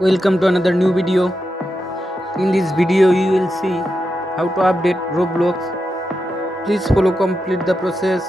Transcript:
Welcome to another new video. In this video you will see how to update Roblox. Please follow complete the process